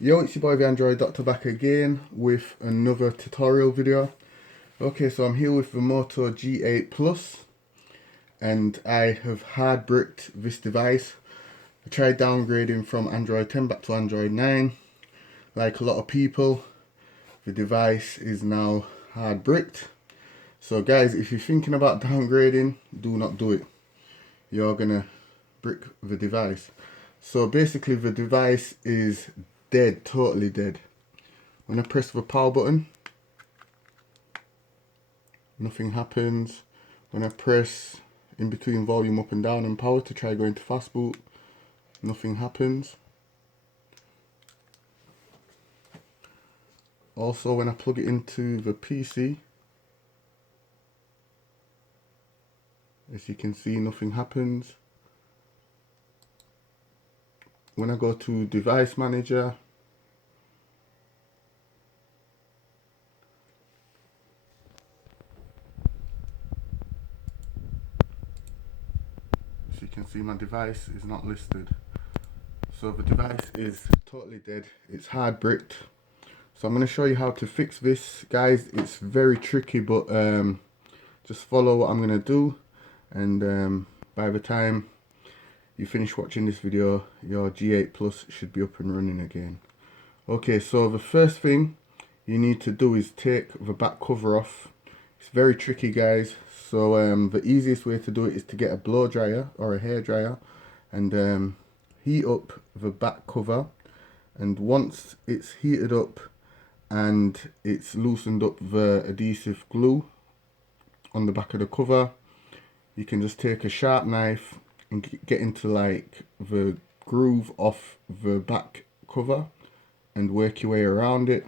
Yo, it's your boy the Android Doctor back again with another tutorial video. Okay, so I'm here with the Moto G8 Plus and I have hard bricked this device. I tried downgrading from Android 10 back to Android 9. Like a lot of people, the device is now hard bricked. So guys, if you're thinking about downgrading, do not do it. You're gonna brick the device. So basically the device is dead, totally dead. When I press the power button, nothing happens. When I press in between volume up and down and power to try going to FASTBOOT, nothing happens. Also when I plug it into the PC, as you can see, nothing happens. When I go to device manager, as you can see, my device is not listed. So the device is totally dead. It's hard bricked. So I'm going to show you how to fix this, guys. It's very tricky, but just follow what I'm going to do, and by the time you finish watching this video, your G8 Plus should be up and running again. Okay, so the first thing you need to do is take the back cover off. It's very tricky, guys. So the easiest way to do it is to get a blow dryer or a hair dryer and heat up the back cover. And once it's heated up and it's loosened up the adhesive glue on the back of the cover, you can just take a sharp knife and get into like the groove off the back cover and work your way around it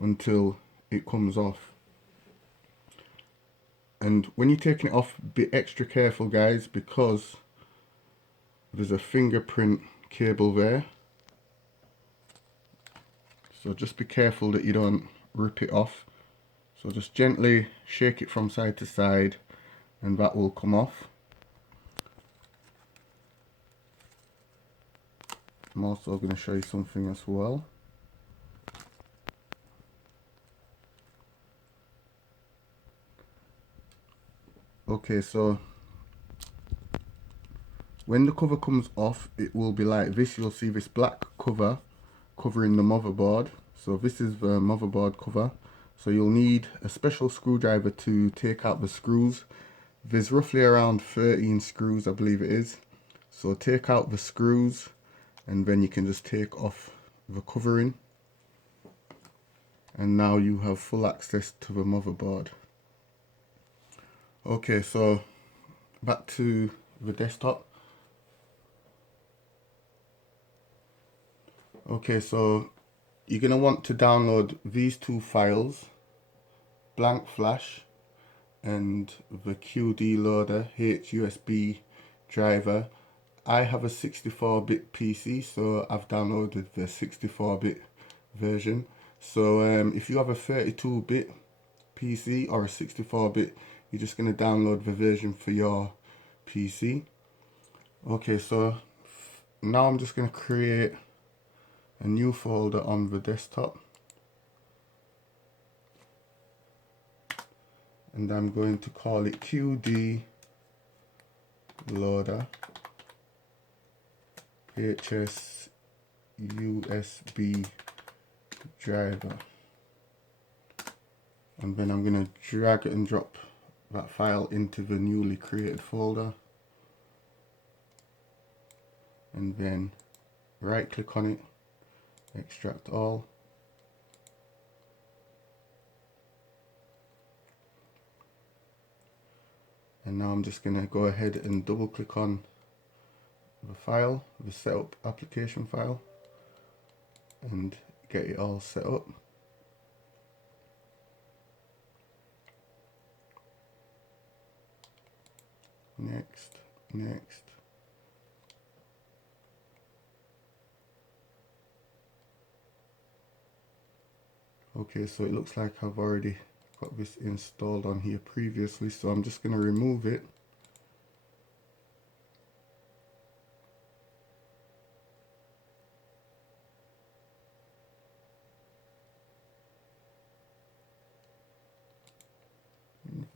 until it comes off. And when you're taking it off, be extra careful, guys, because there's a fingerprint cable there. So just be careful that you don't rip it off. So just gently shake it from side to side and that will come off. I'm also going to show you something as well. Okay, so when the cover comes off, it will be like this. You'll see this black cover covering the motherboard. So this is the motherboard cover. So you'll need a special screwdriver to take out the screws. There's roughly around 13 screws, I believe it is. So take out the screws and then you can just take off the covering. And now you have full access to the motherboard. Okay, so back to the desktop. Okay, so you're going to want to download these two files, blank flash and the QD loader HUSB driver. I have a 64-bit PC, so I've downloaded the 64-bit version. So if you have a 32-bit PC or a 64-bit, you're just going to download the version for your PC. Okay, so now I'm just going to create a new folder on the desktop. And I'm going to call it QD loader HSUSB driver. And then I'm going to drag and drop that file into the newly created folder. And then right click on it, extract all. And now I'm just going to go ahead and double click on the file, the setup application file, and get it all set up. Next, next. Okay, so it looks like I've already got this installed on here previously, so I'm just going to remove it.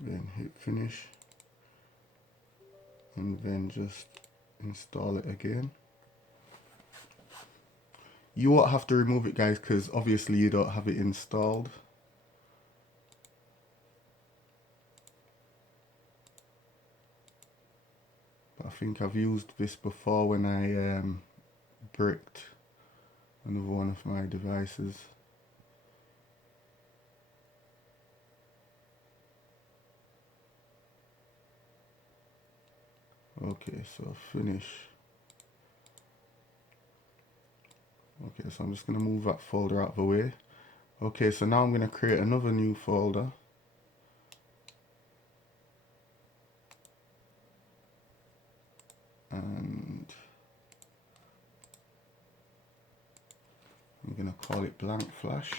then hit finish, and then just install it again. You won't have to remove it, guys, because obviously you don't have it installed. But I think I've used this before when I bricked another one of my devices. Okay, so finish. Okay, so I'm just going to move that folder out of the way. Okay, so now I'm going to create another new folder. And I'm going to call it blank flash.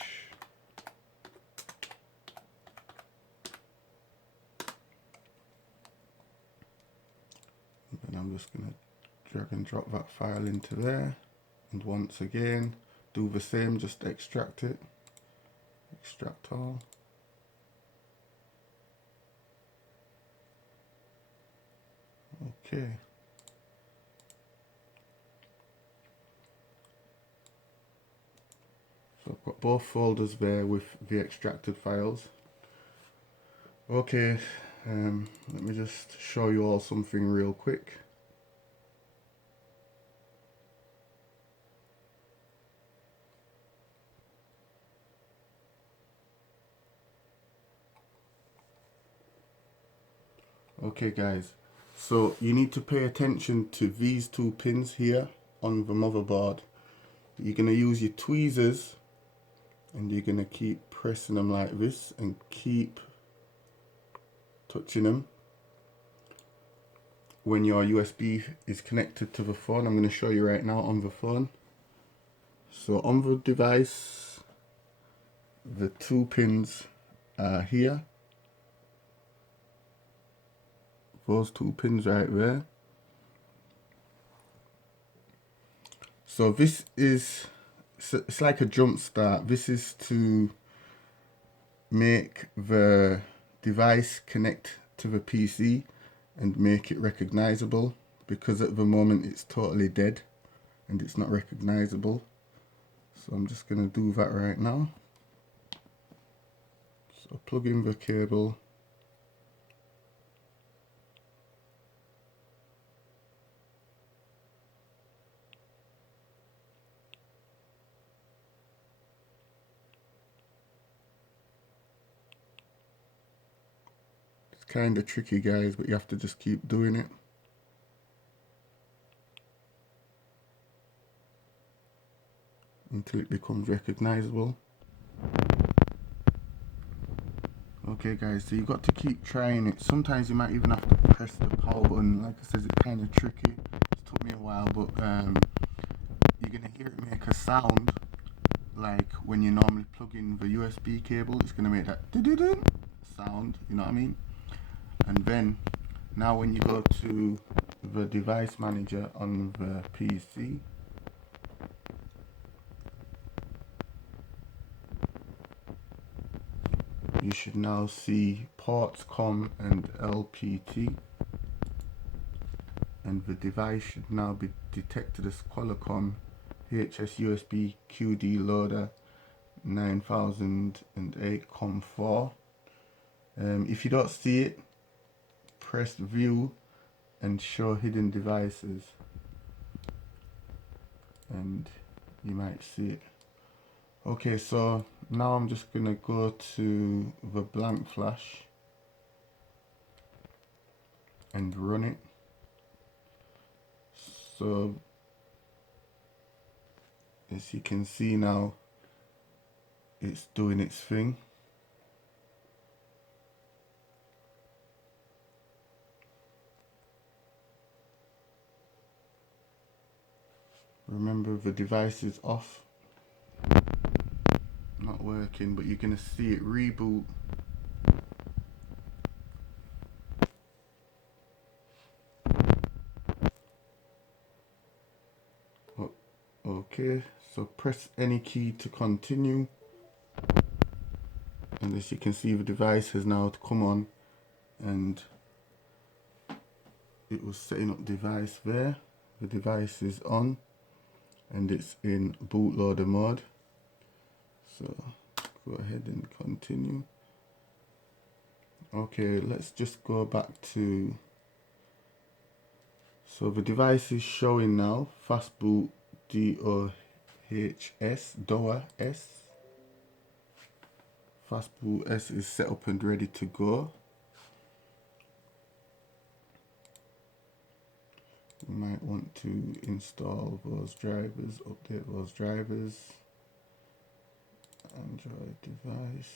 And then I'm just going to drag and drop that file into there. And once again, do the same, just extract it. Extract all. Okay. So I've got both folders there with the extracted files. Okay, let me just show you all something real quick. Okay guys, so you need to pay attention to these two pins here on the motherboard. You're going to use your tweezers and you're going to keep pressing them like this and keep touching them when your USB is connected to the phone. I'm going to show you right now on the phone. So on the device, the two pins are here. Those two pins right there. So this is, it's like a jump start. This is to make the device connect to the PC and make it recognizable, because at the moment it's totally dead and it's not recognizable. So I'm just going to do that right now. So plug in the cable. It's kind of tricky guys, but you have to just keep doing it. Until it becomes recognizable. Okay guys, so you've got to keep trying it. Sometimes you might even have to press the power button. Like I said, it's kind of tricky. It took me a while, but you're going to hear it make a sound like when you normally plug in the USB cable. It's going to make that doo-doo-doo sound, you know what I mean? And then, now when you go to the device manager on the PC, you should now see ports COM and LPT, and the device should now be detected as Qualcomm HS USB QD loader 9008 COM4. If you don't see it, press view and show hidden devices and you might see it. Okay, so now I'm just gonna go to the blank flash and run it. So as you can see now, it's doing its thing. Remember, the device is off, not working, but you're gonna see it reboot. Okay, so press any key to continue, and as you can see, the device has now come on and it was setting up device there. The device is on and it's in bootloader mode. So go ahead and continue. Okay, let's just go back to, so the device is showing now, FASTBOOT DOHS. FASTBOOT S is set up and ready to go. You might want to install those drivers, update those drivers. Android device.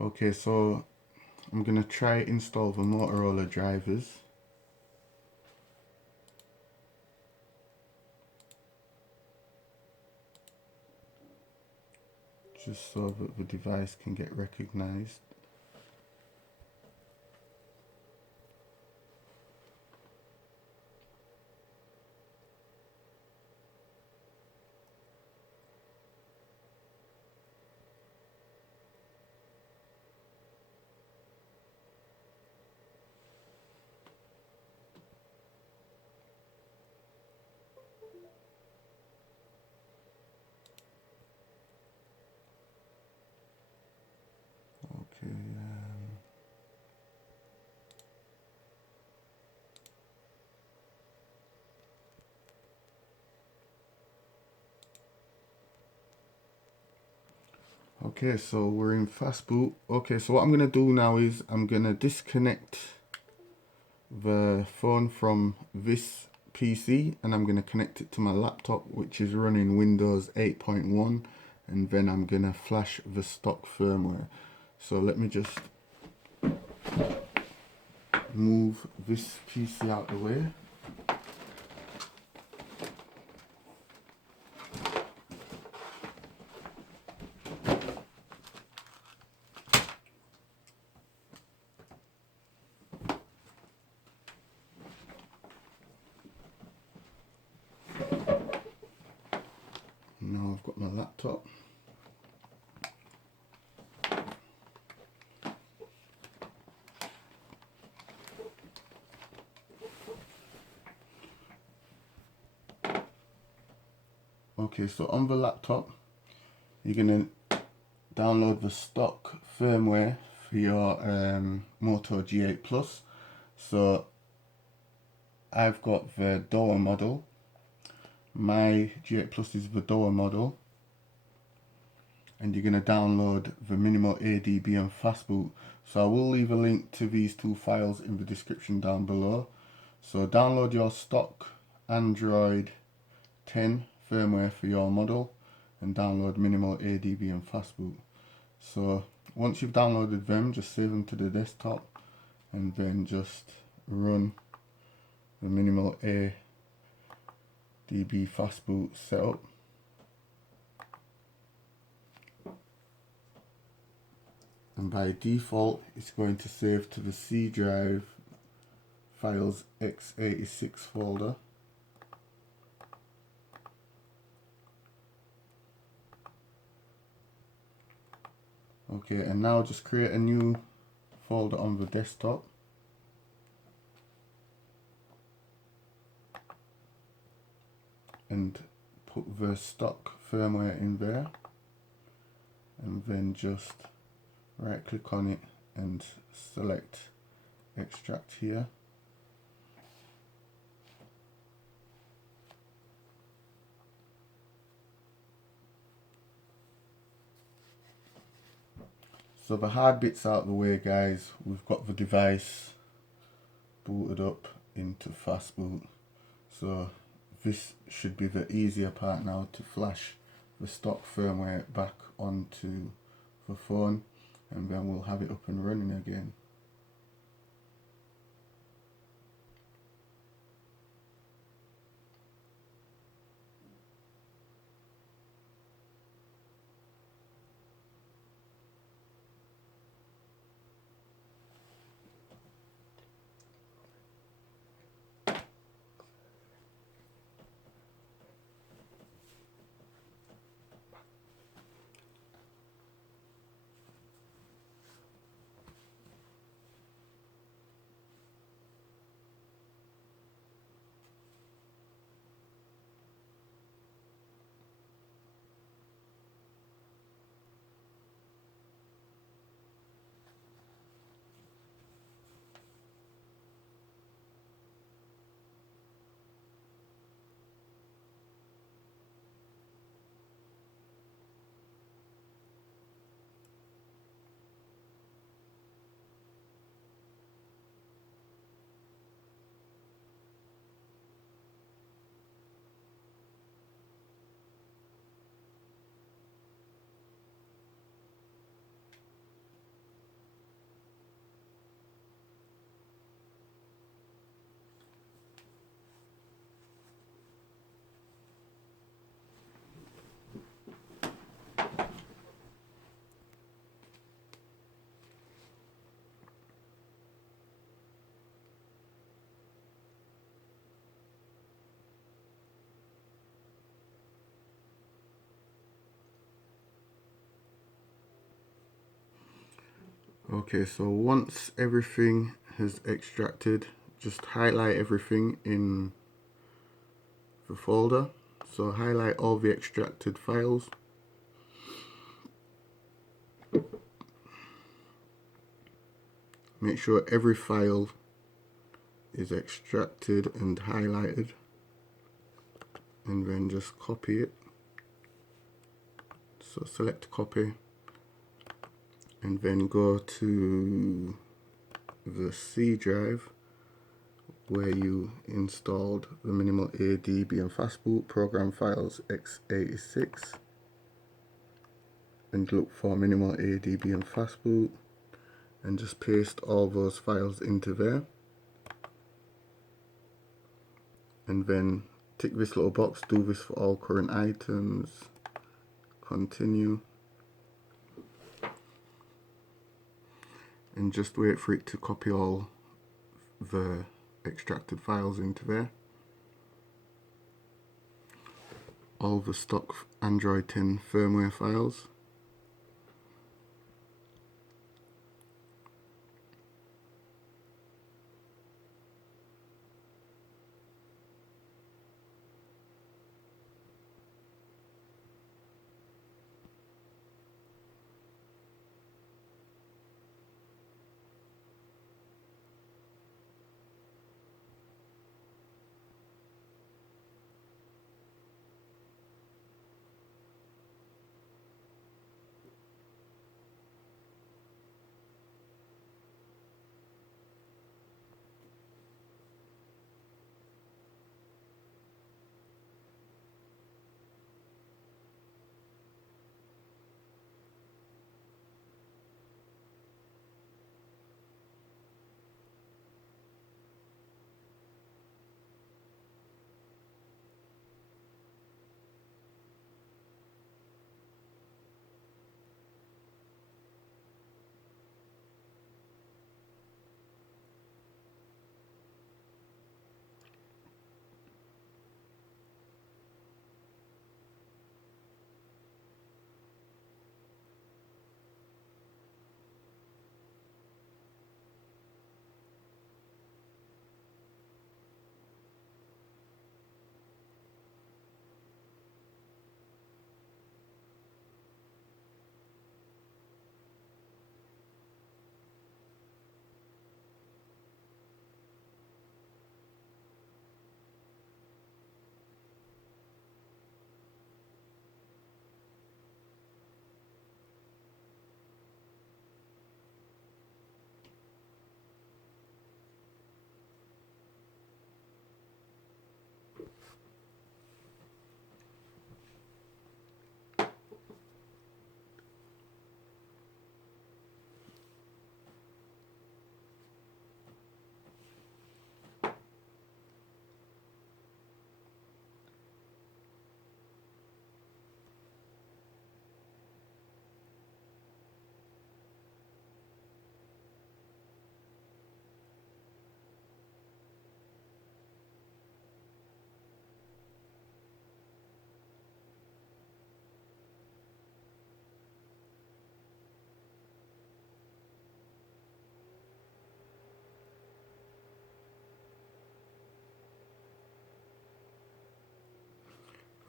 Okay, so I'm gonna try install the Motorola drivers. Just so that the device can get recognized. Okay. Okay, so we're in FASTBOOT. Okay, so what I'm gonna do now is I'm gonna disconnect the phone from this PC and I'm gonna connect it to my laptop, which is running Windows 8.1, and then I'm gonna flash the stock firmware. So let me just move this PC out the way. Now I've got my laptop. Okay, so on the laptop, you're gonna download the stock firmware for your Moto G8 Plus. So I've got the DOA model. My G8 Plus is the DOA model. And you're gonna download the minimal ADB and FASTBOOT. So I will leave a link to these two files in the description down below. So download your stock Android 10 firmware for your model and download minimal ADB and FASTBOOT. So once you've downloaded them, just save them to the desktop and then just run the minimal ADB FASTBOOT setup. And by default it's going to save to the C drive files x86 folder. Okay, and now just create a new folder on the desktop. And put the stock firmware in there. And then just right click on it and select extract here. So the hard bits out of the way, guys. We've got the device booted up into FASTBOOT. So this should be the easier part now, to flash the stock firmware back onto the phone, and then we'll have it up and running again. Okay, so once everything has extracted, just highlight everything in the folder. So highlight all the extracted files. Make sure every file is extracted and highlighted, and then just copy it. So select copy and then go to the C drive where you installed the minimal ADB and FASTBOOT program files x86, and look for minimal ADB and FASTBOOT and just paste all those files into there, and then tick this little box, do this for all current items, continue, and just wait for it to copy all the extracted files into there. All the stock Android 10 firmware files.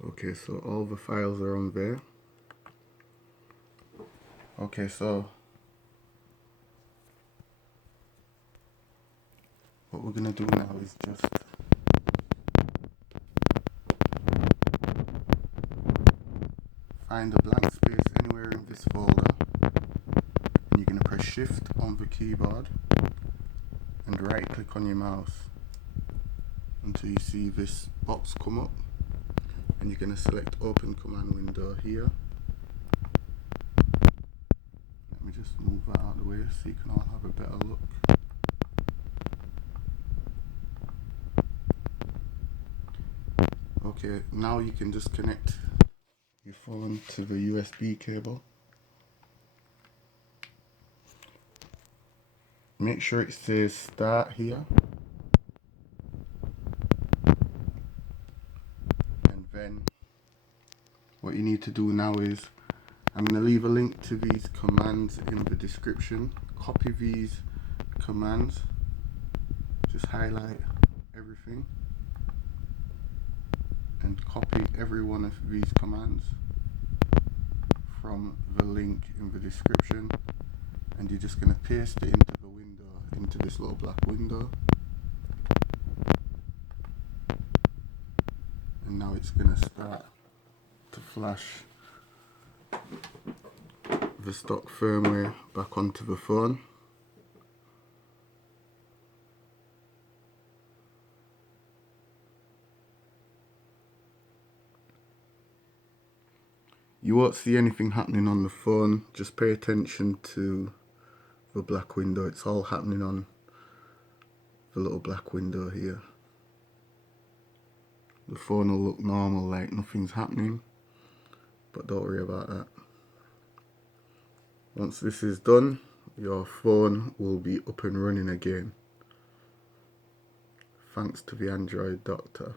Okay, so all the files are on there. Okay, so what we're gonna do now is just find a blank space anywhere in this folder, and you're gonna press Shift on the keyboard and right click on your mouse until you see this box come up, and you're gonna select Open Command Window here. Let me just move that out of the way so you can all have a better look. Okay, now you can just connect your phone to the USB cable. Make sure it says Start here. And then what you need to do now is, I'm going to leave a link to these commands in the description. copy these commands, just highlight everything and copy every one of these commands from the link in the description, and you're just going to paste it into the window, into this little black window, and now it's going to start to flash the stock firmware back onto the phone. You won't see anything happening on the phone, just pay attention to the black window. It's all happening on the little black window here. The phone will look normal, like nothing's happening, but don't worry about that. Once this is done, your phone will be up and running again, thanks to the Android doctor.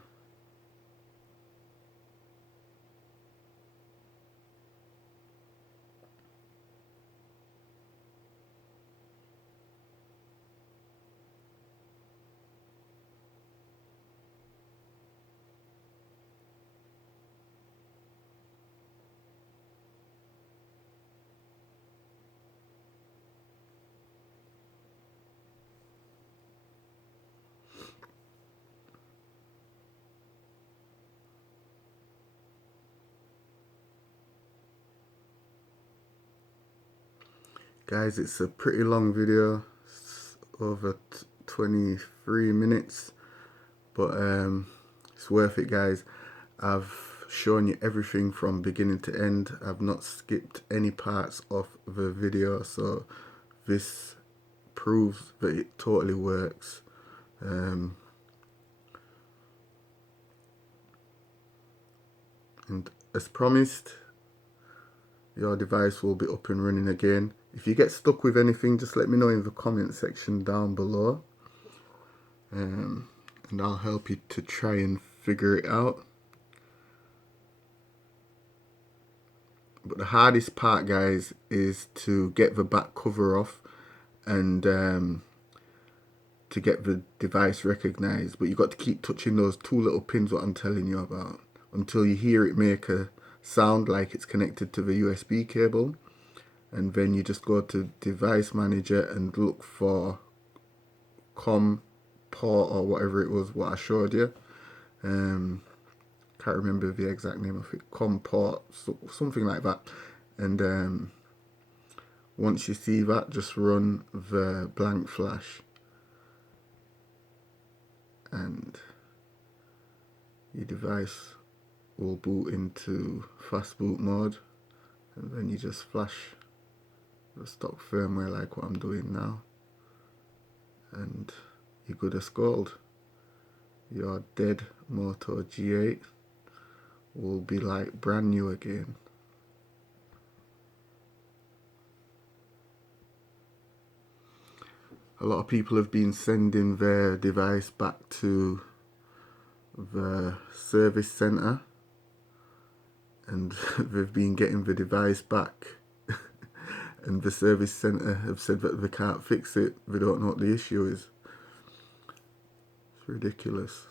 Guys, it's a pretty long video, it's over 23 minutes, but it's worth it, guys. I've shown you everything from beginning to end. I've not skipped any parts of the video, so this proves that it totally works. And as promised, your device will be up and running again. If you get stuck with anything, just let me know in the comment section down below, and I'll help you to try and figure it out. But the hardest part, guys, is to get the back cover off and to get the device recognized. But you got to keep touching those two little pins what I'm telling you about until you hear it make a sound like it's connected to the USB cable, and then you just go to device manager and look for COM port or whatever it was what I showed you. Can't remember the exact name of it, COM port, something like that. And once you see that, just run the blank flash and your device will boot into FASTBOOT mode, and then you just flash the stock firmware like what I'm doing now, and you're good as gold. Your dead Moto G8 will be like brand new again. A lot of people have been sending their device back to the service center, and they've been getting the device back and the service center have said that they can't fix it. They don't know what the issue is. It's ridiculous.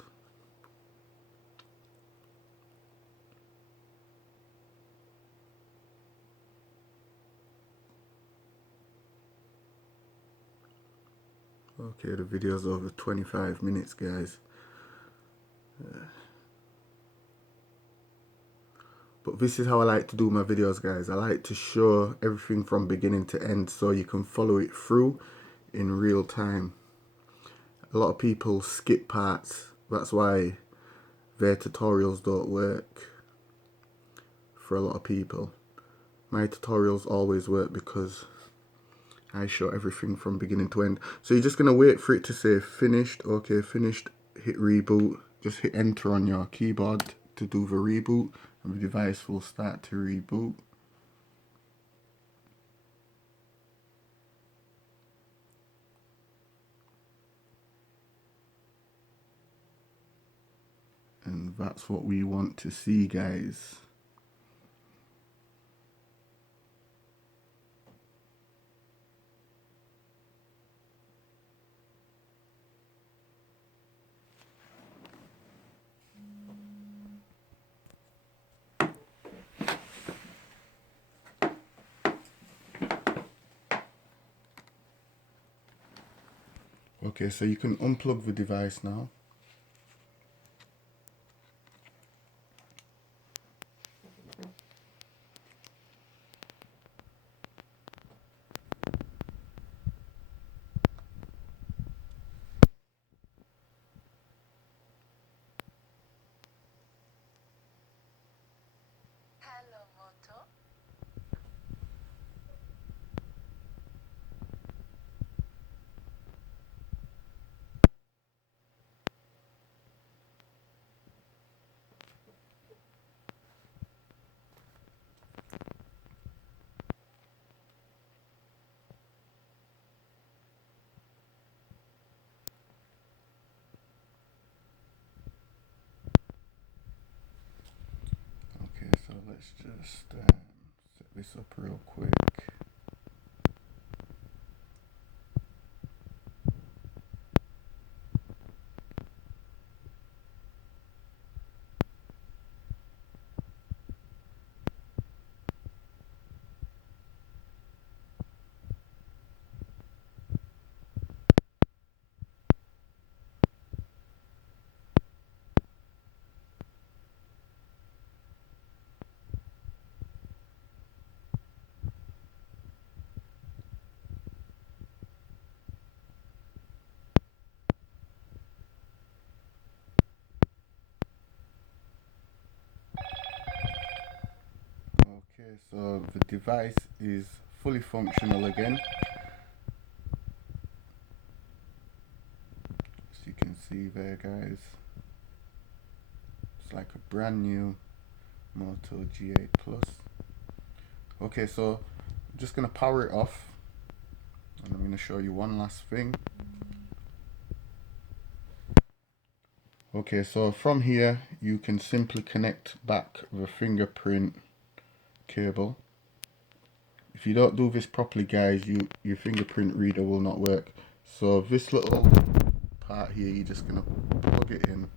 Okay, the video's over 25 minutes, guys. But this is how I like to do my videos, guys. I like to show everything from beginning to end so you can follow it through in real time. A lot of people skip parts. That's why their tutorials don't work for a lot of people. My tutorials always work because I show everything from beginning to end. So you're just going to wait for it to say finished. Okay, finished. Hit reboot. Just hit enter on your keyboard to do the reboot, and the device will start to reboot. And that's what we want to see, guys. Okay, so you can unplug the device now. Hello, Moto. Okay, so let's just set this up real quick. Okay, so the device is fully functional again. As you can see there, guys, it's like a brand new Moto G8 Plus. Okay, so I'm just gonna power it off, and I'm gonna show you one last thing. Okay, so from here you can simply connect back the fingerprint cable. If you don't do this properly, guys, your fingerprint reader will not work. So this little part here, you're just gonna plug it in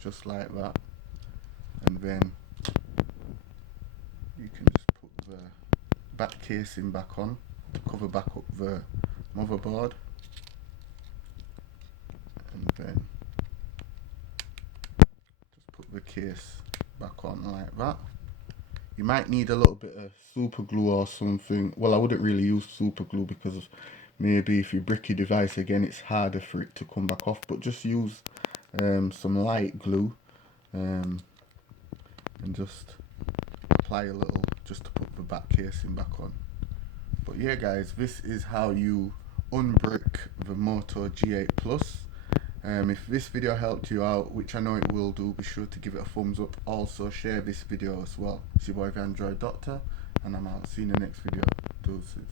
just like that, and then you can just put the back casing back on to cover back up the motherboard, and then just put the case back on like that. You might need a little bit of super glue or something. Well, I wouldn't really use super glue because maybe if you brick your device again, it's harder for it to come back off. But just use some light glue and just apply a little just to put the back casing back on. But yeah, guys, this is how you unbrick the Moto G8 Plus. If this video helped you out, which I know it will do, be sure to give it a thumbs up. Also share this video as well. It's your boy the Android Doctor, and I'm out. See you in the next video. Deuces.